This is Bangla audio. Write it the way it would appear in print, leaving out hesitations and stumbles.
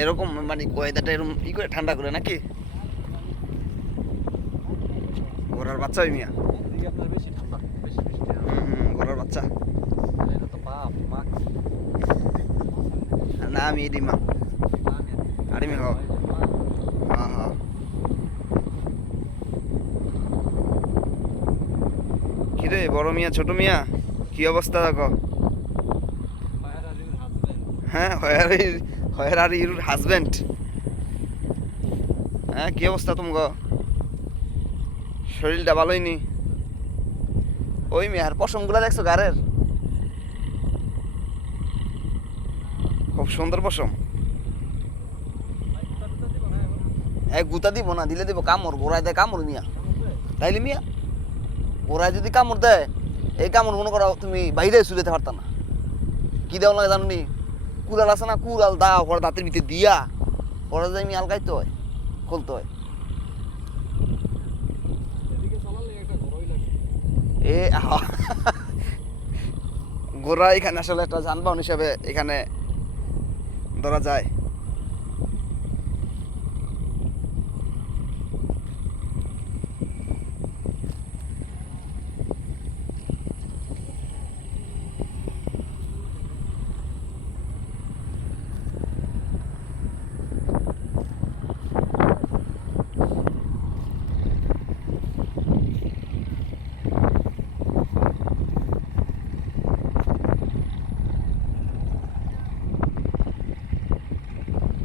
এরকম মানে ওয়েদারটা এরকম ই করে ঠান্ডা করে নাকি? ঘোড়ার বাচ্চা ওই মিয়া। এদিকে আপনার বেশি ঠান্ডা, বেশি বৃষ্টি হয়। ঘোড়ার বাচ্চা এটা তো বাপ মা না, আমি এডি মা আড়িমি হ। হ্যাঁ হ্যাঁ, কিরে বড় মিয়া ছোট মিয়া কি অবস্থা দেখো? হ্যাঁ, হোয়ার আর ইউর হাজবেন্ড? হ্যাঁ, কি অবস্থা তোমার? শরীরটা ভালোই নি? ওই মেয়ার পশমগুলা দেখছো গারের? খুব সুন্দর পশম। এক গুতা দিব না, দিলে দিব কামড়, গোড়ায় দেয় কামড় মিয়া। তাইলে মিয়া গোড়ায় যদি কামড় দেয়, এই কামড় মনে করো তুমি বাইরে শুলেতে পারতা না। কি দেওয়া লাগে জানো নি? কুড়াল আছে না, কুড়াল দাও পরে দাঁতের ভিতরে দিয়া পরে যাই মিয়া আলগাইতে হয়, খুলতে হয়। এ গোড়া এখানে আসলে একটা যানবাহন হিসাবে এখানে ধরা যায়।